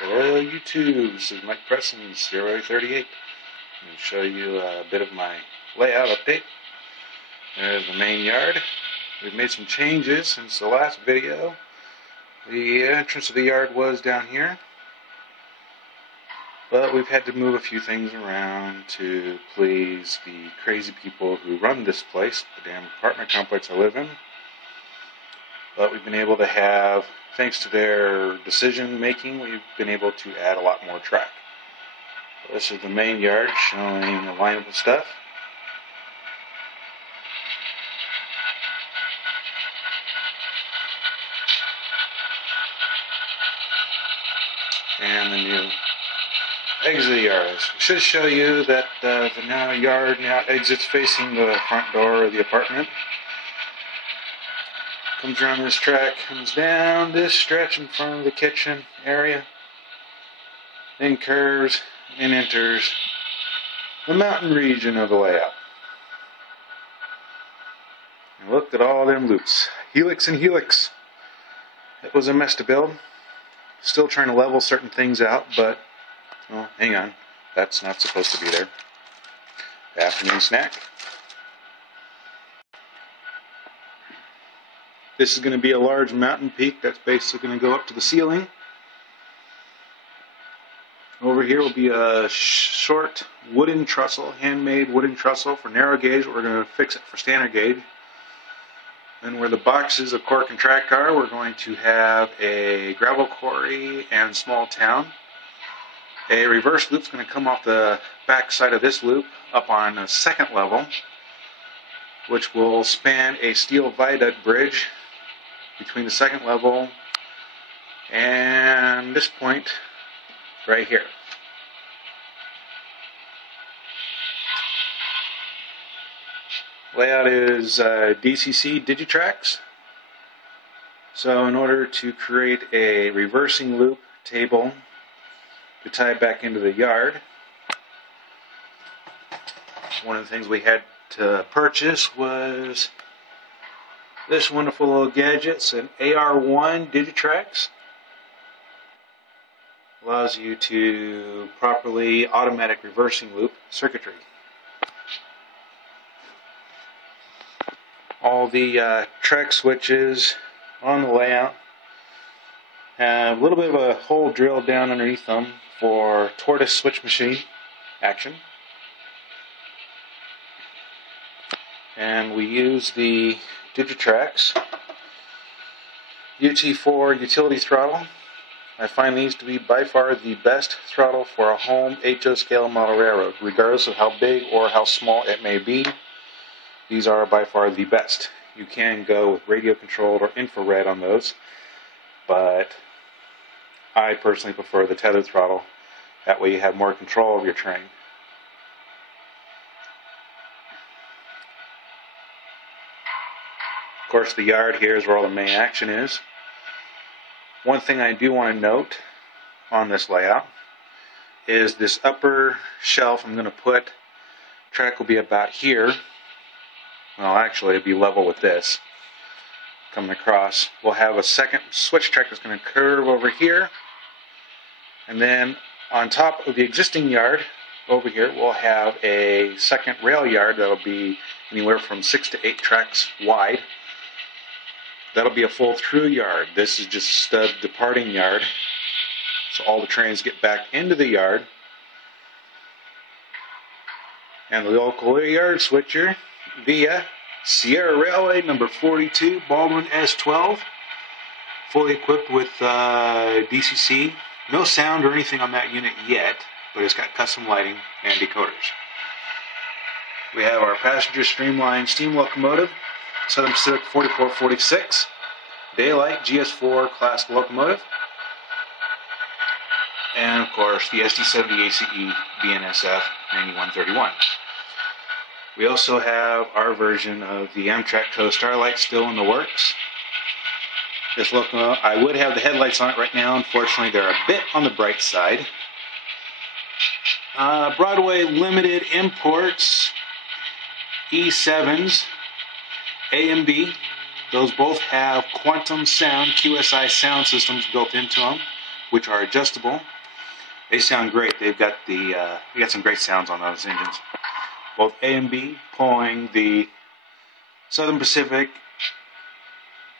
Hello YouTube, this is Mike Preston, A&SRYc 38. I'm going to show you a bit of my layout update. There's the main yard. We've made some changes since the last video. The entrance of the yard was down here, but we've had to move a few things around to please the crazy people who run this place, the damn apartment complex I live in. But we've been able to have, thanks to their decision making, we've been able to add a lot more track. This is the main yard showing a lineup of stuff. And the new exit of the yard. It should show you that the yard now exits facing the front door of the apartment. Comes around this track, comes down this stretch in front of the kitchen area, then curves and enters the mountain region of the layout. And look at all them loops. Helix and helix. It was a mess to build. Still trying to level certain things out, but, well, hang on. That's not supposed to be there. Afternoon snack. This is going to be a large mountain peak that's basically going to go up to the ceiling. Over here will be a short wooden trestle, handmade wooden trestle for narrow gauge. We're going to fix it for standard gauge. Then where the boxes of cork and track are, we're going to have a gravel quarry and small town. A reverse loop is going to come off the back side of this loop up on the second level, which will span a steel viaduct bridge between the second level and this point right here. Layout is DCC Digitracks. So in order to create a reversing loop table to tie back into the yard, one of the things we had to purchase was this wonderful little gadget. It's an AR1 Digitracks. Allows you to properly automatic reversing loop circuitry. All the track switches on the layout have a little bit of a hole drilled down underneath them for tortoise switch machine action. And we use the Digitracks UT4 utility throttle. I find these to be by far the best throttle for a home HO scale model railroad, regardless of how big or how small it may be. These are by far the best. You can go with radio controlled or infrared on those, but I personally prefer the tethered throttle. That way you have more control of your train. Of course, the yard here is where all the main action is. One thing I do want to note on this layout is this upper shelf I'm going to put, track will be about here. Well, actually, it'll be level with this. Coming across, we'll have a second switch track that's going to curve over here. And then on top of the existing yard over here, we'll have a second rail yard that'll be anywhere from 6 to 8 tracks wide. That'll be a full through yard. This is just stud departing yard. So all the trains get back into the yard. And the local yard switcher via Sierra Railway number 42 Baldwin S12. Fully equipped with DCC. No sound or anything on that unit yet, but it's got custom lighting and decoders. We have our passenger streamline steam locomotive, Southern Pacific 4446, Daylight GS4 class locomotive, and of course the SD70 ACE BNSF 9131. We also have our version of the Amtrak Co Starlight still in the works. This locomotive, I would have the headlights on it right now. Unfortunately, they're a bit on the bright side. Broadway Limited Imports E7s, A and B. Those both have quantum sound, QSI sound systems built into them. which are adjustable. They sound great. They've got some great sounds on those engines. Both A and B pulling the Southern Pacific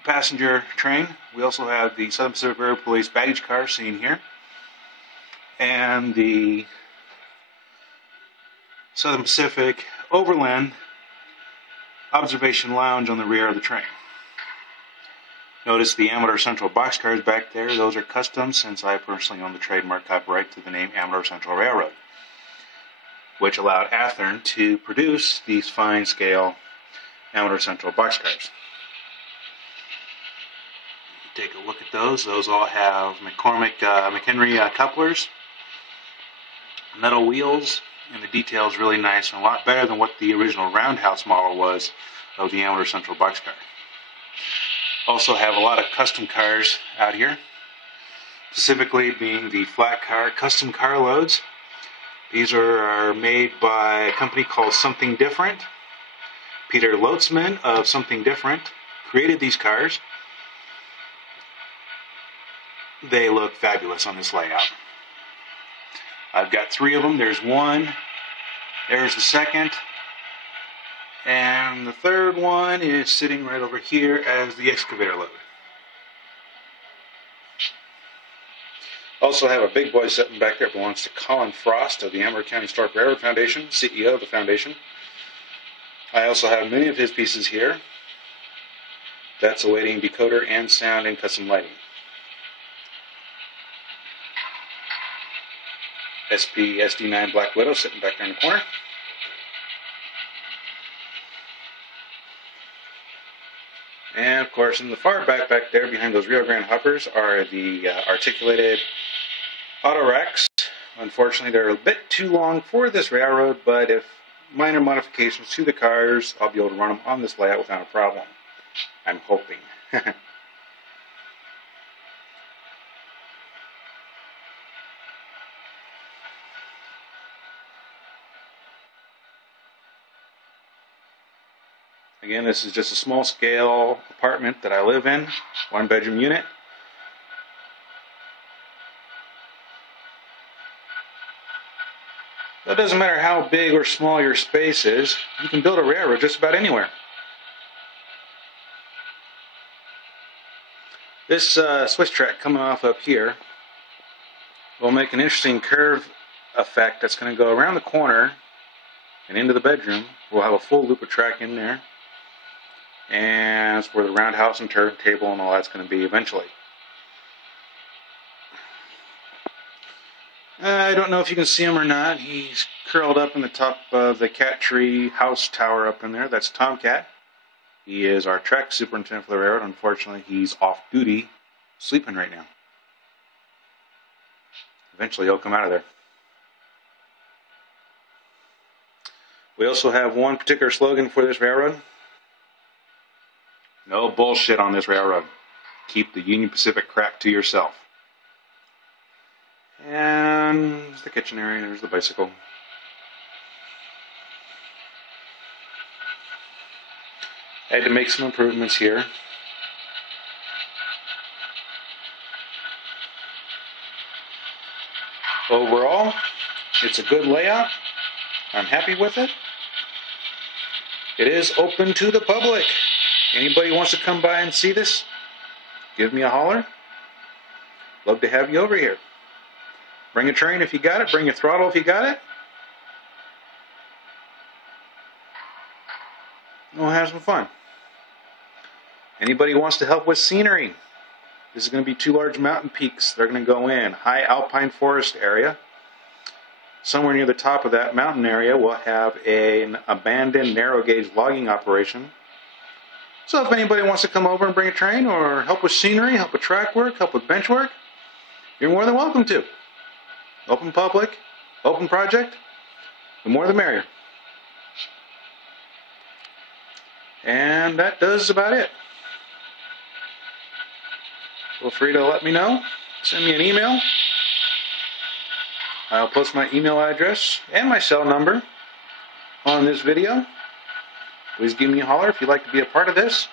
passenger train. We also have the Southern Pacific Railroad Police baggage car seen here, and the Southern Pacific Overland observation lounge on the rear of the train. Notice the Amador Central boxcars back there. Those are custom, since I personally own the trademark copyright to the name Amador Central Railroad, which allowed Athearn to produce these fine scale Amador Central boxcars. Take a look at those. Those all have McHenry couplers, metal wheels, and the detail is really nice and a lot better than what the original roundhouse model was of the Amador Central boxcar. Also have a lot of custom cars out here, specifically being the flat car custom car loads. These are made by a company called Something Different. Peter Lotzman of Something Different created these cars. They look fabulous on this layout. I've got 3 of them. There's one, there's the second, and the third one is sitting right over here as the excavator load. Also have a big boy sitting back there. It belongs to Colin Frost of the Amador County Historic Railroad Foundation, CEO of the foundation. I also have many of his pieces here. That's awaiting decoder and sound and custom lighting. SP SD9 Black Widow sitting back there in the corner. And of course, in the far back there, behind those Rio Grande hoppers, are the articulated A&SRYcs. Unfortunately, they're a bit too long for this railroad, but if minor modifications to the cars, I'll be able to run them on this layout without a problem. I'm hoping. Again, this is just a small scale apartment that I live in, 1-bedroom unit. It doesn't matter how big or small your space is, you can build a railroad just about anywhere. This switch track coming off up here will make an interesting curve effect that's going to go around the corner and into the bedroom. We'll have a full loop of track in there. And it's where the roundhouse and turntable and all that's going to be eventually. I don't know if you can see him or not. He's curled up in the top of the cat tree house tower up in there. That's Tomcat. He is our track superintendent for the railroad. Unfortunately, he's off duty, sleeping right now. Eventually, he'll come out of there. We also have one particular slogan for this railroad. No bullshit on this railroad. Keep the Union Pacific crap to yourself. And there's the kitchen area, there's the bicycle. I had to make some improvements here. Overall, it's a good layout. I'm happy with it. It is open to the public. Anybody wants to come by and see this, give me a holler. Love to have you over here. Bring a train if you got it. Bring a throttle if you got it. We'll have some fun. Anybody wants to help with scenery? This is going to be 2 large mountain peaks. They're going to go in. High alpine forest area. Somewhere near the top of that mountain area, we'll have an abandoned narrow gauge logging operation. So if anybody wants to come over and bring a train or help with scenery, help with track work, help with bench work, you're more than welcome to. Open public, open project, the more the merrier. And that does about it. Feel free to let me know. Send me an email. I'll post my email address and my cell number on this video. Please give me a holler if you'd like to be a part of this.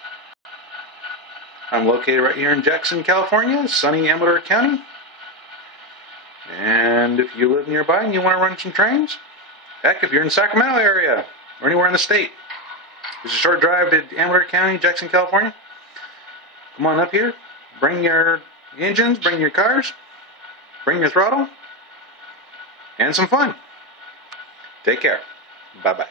I'm located right here in Jackson, California, sunny Amador County. And if you live nearby and you want to run some trains, heck, if you're in the Sacramento area or anywhere in the state, it's a short drive to Amador County, Jackson, California. Come on up here. Bring your engines, bring your cars, bring your throttle, and some fun. Take care. Bye-bye.